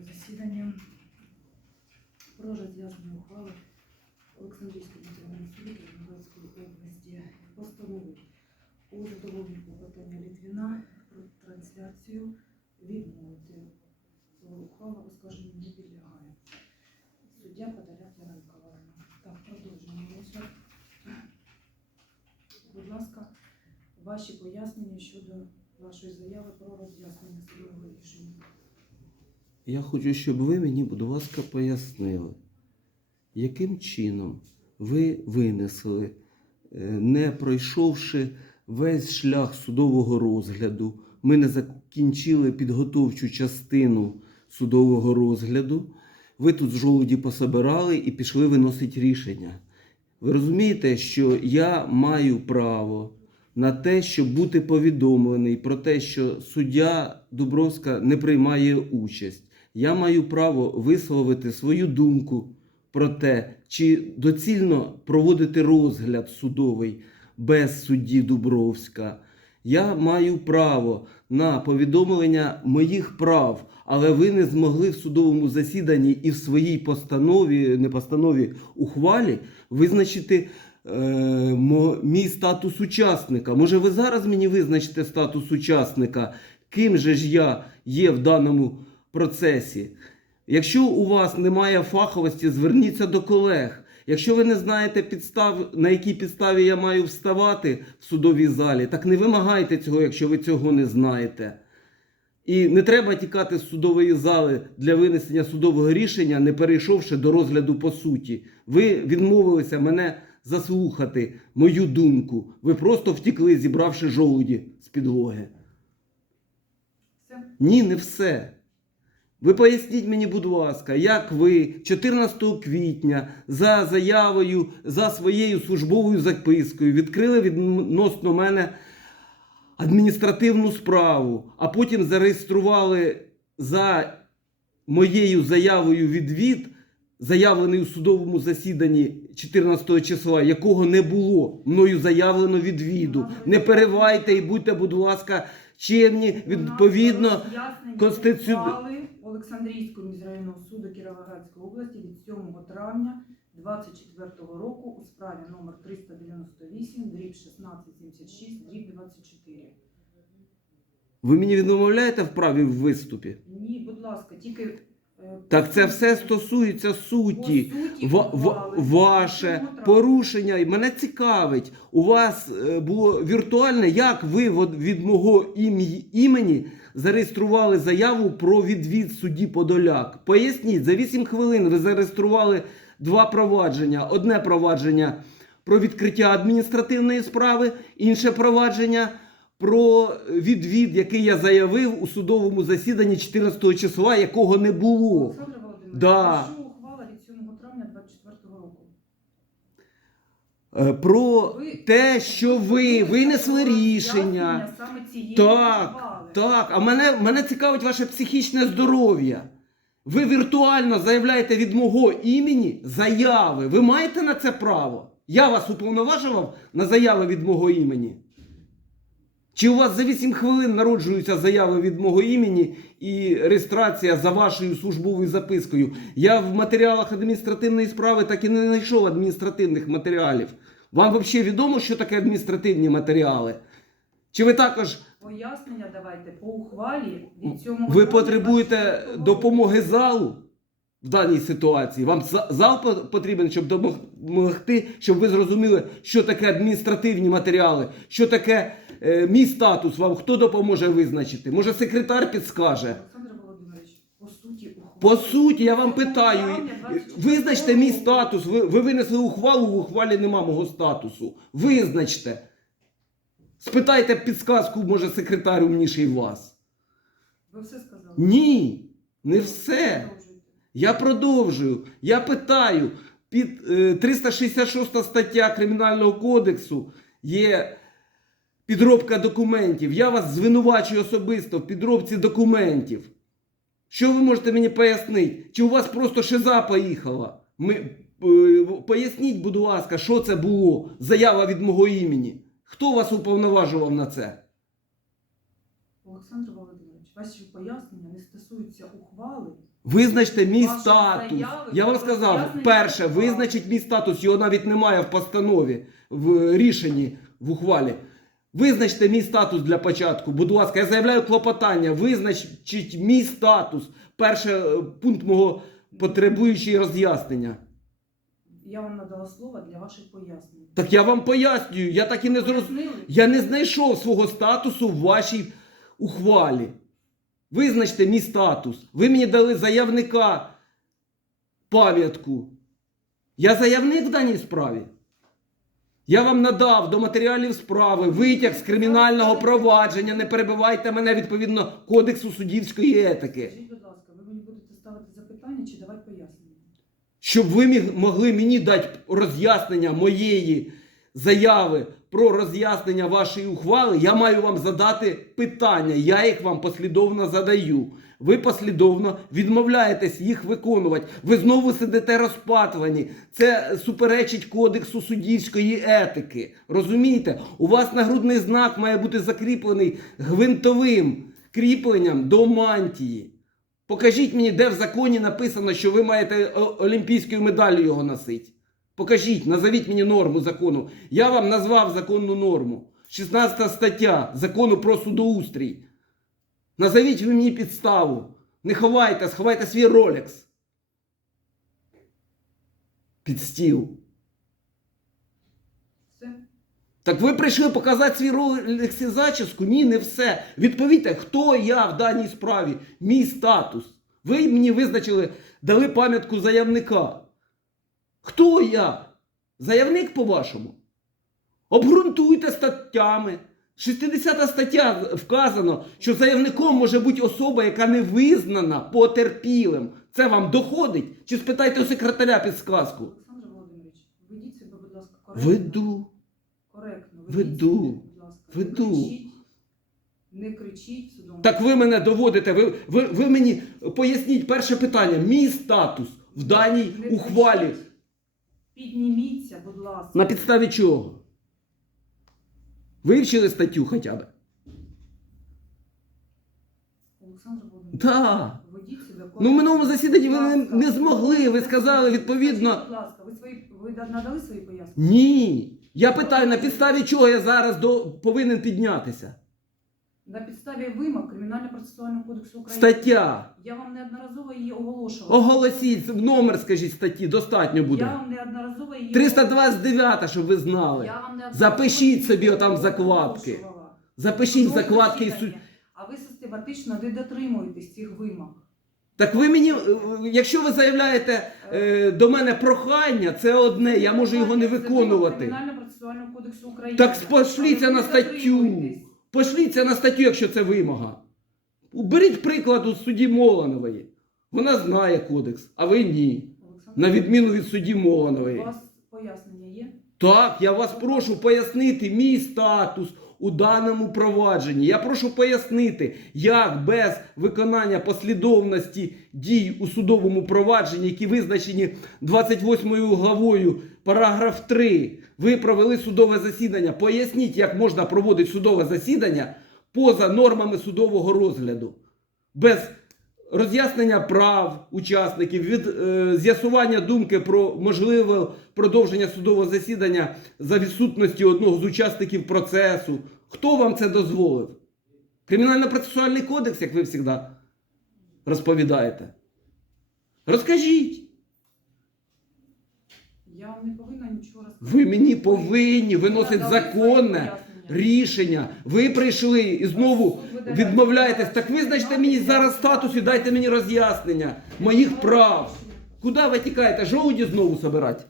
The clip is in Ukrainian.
засідання про роз'яснення ухвали Олександрійського національного суду Кіровоградської області постановив у задоволенні клопотання Літвіна про трансляцію відмовити. Ухвала оскарженню не підлягає. Суддя Подоляк Миколаївна. Так, продовжуємо розгляд. Будь ласка, ваші пояснення щодо вашої заяви про роз'яснення судового рішення. Я хочу, щоб ви мені, будь ласка, пояснили, яким чином ви винесли, е, не пройшовши весь шлях судового розгляду, ми не закінчили підготовчу частину судового розгляду. Ви тут з жолуді пособирали і пішли виносити рішення. Ви розумієте, що я маю право на те, щоб бути повідомлений про те, що суддя Дубровська не приймає участь. Я маю право висловити свою думку про те, чи доцільно проводити розгляд судовий без судді Дубровська. Я маю право на повідомлення моїх прав, але ви не змогли в судовому засіданні і в своїй постанові, не постанові, ухвалі визначити е, мій статус учасника. Може, ви зараз мені визначите статус учасника, ким же ж я є в даному процесі? Якщо у вас немає фаховості, зверніться до колег. Якщо ви не знаєте підстав, на якій підставі я маю вставати в судовій залі, так не вимагайте цього, якщо ви цього не знаєте. І не треба тікати з судової зали для винесення судового рішення, не перейшовши до розгляду по суті. Ви відмовилися мене заслухати, мою думку. Ви просто втікли, зібравши жолуді з підлоги. Все. Ні, не все. Ви поясніть мені, будь ласка, як ви 14 квітня за заявою, за своєю службовою запискою відкрили відносно мене адміністративну справу, а потім зареєстрували за моєю заявою відвід, заявлений у судовому засіданні 14 числа, якого не було мною заявлено відвіду. Не перевайте і будьте, будь ласка, чемні, відповідно. Роз'яснення Конститу- ухвали Олександрійського міжрайонного суду Кіровоградської області від 7 травня 24 року у справі номер 398, дріб 1676, дріб 24. Ви мені відмовляєте в праві в виступі? Ні, будь ласка, тільки... Так це все стосується суті. суті Ва- ва- ваше порушення, і мене цікавить, у вас е, було віртуальне, як ви від мого імені зареєстрували заяву про відвід судді Подоляк? Поясніть, за 8 хвилин ви зареєстрували два провадження. Одне провадження про відкриття адміністративної справи, інше провадження про відвід, який я заявив у судовому засіданні 14 числа, якого не було. Олександр Володимирович, Да. прошу ухвала від 7 травня 24 року. Е, Про Ви- те, що ви винесли рішення. Саме цієї Так, ухвали. Так, а мене, мене цікавить ваше психічне здоров'я. Ви віртуально заявляєте від мого імені заяви. Ви маєте на це право? Я вас уповноважував на заяви від мого імені? Чи у вас за 8 хвилин народжуються заяви від мого імені і реєстрація за вашою службовою запискою? Я в матеріалах адміністративної справи так і не знайшов адміністративних матеріалів. Вам взагалі відомо, що таке адміністративні матеріали? Чи ви також Пояснення давайте по ухвалі від 7 ви потребуєте 24 допомоги залу в даній ситуації? Вам за- зал по- потрібен, щоб допомогти, щоб ви зрозуміли, що таке адміністративні матеріали, що таке е, мій статус. Вам хто допоможе визначити? Може, секретар підскаже? Олександр Володимирович, по суті, ухвали. По суті, я вам питаю, визначте мій статус. Ви, ви винесли ухвалу, в ухвалі нема мого статусу. Визначте. Спитайте підсказку, може, секретар умніший вас. Ви все сказали? Ні, не все. Продовжуйте. Я продовжую. Я питаю, під е, 366 стаття Кримінального кодексу є підробка документів. Я вас звинувачую особисто в підробці документів. Що ви можете мені пояснити? Чи у вас просто шиза поїхала? Ми, е, поясніть, будь ласка, що це було? Заява від мого імені. Хто вас уповноважував на це? Олександр Володимирович, ваші пояснення не стосуються ухвали Визначте мій Ваші статус. заяви Я вам про сказав, роз'яснення перше, визначить мій статус. Його навіть немає в постанові, в рішенні, в ухвалі. Визначте мій статус для початку. Будь ласка, я заявляю клопотання. Визначить мій статус. Перший е, пункт мого потребуючий роз'яснення. Я вам надала слово для ваших пояснень. Так я вам пояснюю, я так і не зрозумів. Я не знайшов свого статусу в вашій ухвалі. Визначте мій статус. Ви мені дали заявника пам'ятку. Я заявник в даній справі. Я вам надав до матеріалів справи витяг з кримінального провадження. Не перебивайте мене відповідно Кодексу суддівської етики. Скажіть, будь ласка, ви мені будете ставити запитання чи давати пояснення? щоб ви міг- могли мені дати роз'яснення моєї заяви про роз'яснення вашої ухвали, я маю вам задати питання. Я їх вам послідовно задаю. Ви послідовно відмовляєтесь їх виконувати. Ви знову сидите розпатувані. Це суперечить кодексу суддівської етики. Розумієте? У вас нагрудний знак має бути закріплений гвинтовим кріпленням до мантії. Покажіть мені, де в законі написано, що ви маєте о- олімпійською медаллю його носити. Покажіть, назовіть мені норму закону. Я вам назвав законну норму. 16 стаття закону про судоустрій. Назовіть ви мені підставу. Не ховайте, сховайте свій ролекс. Під стіл. Все? Так ви прийшли показати свій ролекс і зачіску? Ні, не все. Відповідьте, хто я в даній справі, мій статус. Ви мені визначили, дали пам'ятку заявника. Хто я? Заявник по-вашому? Обґрунтуйте статтями. 60 стаття вказано, що заявником може бути особа, яка не визнана потерпілим. Це вам доходить? Чи спитайте у секретаря підсказку? Олександр Володимирович, ведіть себе, будь ласка, коректно. Веду. Коректно. Веду. себе, будь ласка. Веду. Не кричіть, не кричіть в. Так ви мене доводите. Ви, ви, ви мені поясніть перше питання. Мій статус в даній Не ухвалі. кричіть. Підніміться, будь ласка. На підставі чого? Вивчили статтю хоча б? Олександр Володимирович, ведіть себе. Ну, в минулому засіданні ви не, не змогли. Ви сказали відповідно. Скажіть, будь ласка, ви, свої, ви надали свої пояснення? Ні. Я питаю, на підставі чого я зараз до, повинен піднятися? На підставі вимог Кримінально-процесуального кодексу України. Стаття. Я вам неодноразово її оголошувала. Оголосіть номер, скажіть статті, достатньо Я буде. вам неодноразово її 329, щоб ви знали. Я вам неодноразово Запишіть собі отам закладки. оголошувала. Запишіть Судове закладки і засідання. А ви систематично не дотримуєтесь цих вимог. Так ви мені, е, якщо ви заявляєте е, до мене прохання, це одне, я можу його не виконувати. Кримінально-процесуального кодексу України. Так пошліться Але ви на статтю. Пошліться на статтю, якщо це вимога. Беріть приклад у судді Моланової. Вона знає кодекс, а ви ні. На відміну від судді Моланової. У вас пояснення є? Так, я вас прошу пояснити мій статус у даному провадженні. Я прошу пояснити, як без виконання послідовності дій у судовому провадженні, які визначені 28 главою, параграф 3, ви провели судове засідання. Поясніть, як можна проводити судове засідання поза нормами судового розгляду. Без роз'яснення прав учасників, від е, з'ясування думки про можливе продовження судового засідання за відсутності одного з учасників процесу. Хто вам це дозволив? Кримінально-процесуальний кодекс, як ви завжди розповідаєте. Розкажіть. Я вам не повинна нічого розказати. Ви мені повинні Ви виносити законне. Рішення. Ви прийшли і знову відмовляєтесь. Так ви визначте мені зараз статус і дайте мені роз'яснення моїх прав. Куди ви тікаєте? Жолуді знову собирати?